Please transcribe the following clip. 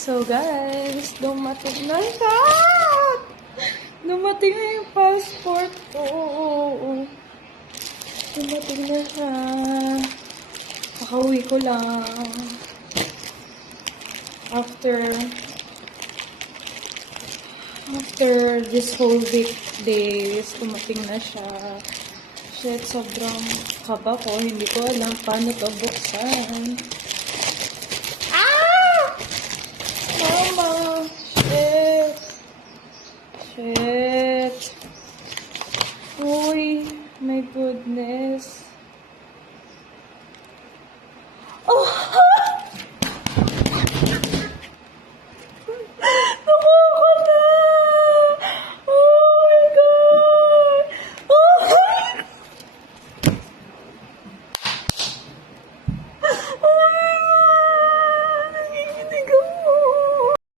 So guys, dumating na siya! Dumating na yung passport ko. Dumating na siya. Nakauwi ko lang. After this whole week days, dumating na siya. Shit, sobrang kaba ko. Hindi ko alam paano to buksan.